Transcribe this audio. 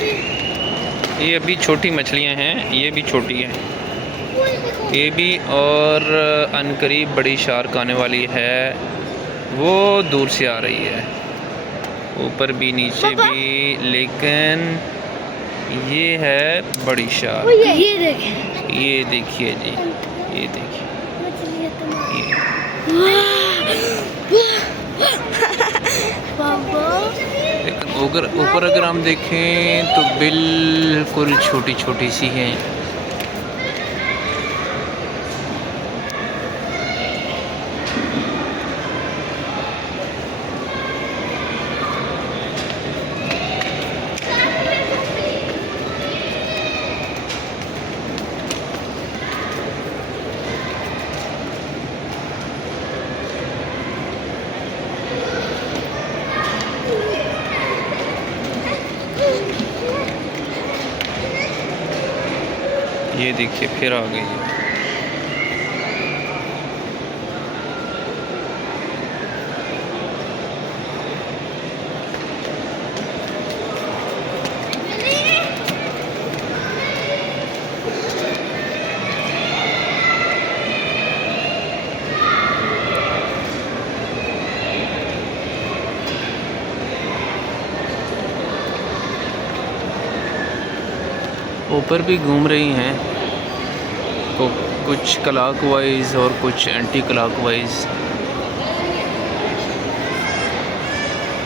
ये अभी छोटी मछलियां हैं, ये भी छोटी है ये भी, और अनकरीब बड़ी शार्क आने वाली है, वो दूर से आ रही है, ऊपर भी नीचे भी, लेकिन ये है बड़ी शार्क। ये देखिए जी, ये देखिए लेकिन ऊपर अगर हम देखें तो बिल्कुल छोटी छोटी सी हैं। ये देखिए फिर आ गई। ऊपर भी घूम रही हैं, तो कुछ क्लॉकवाइज और कुछ एंटी क्लॉकवाइज।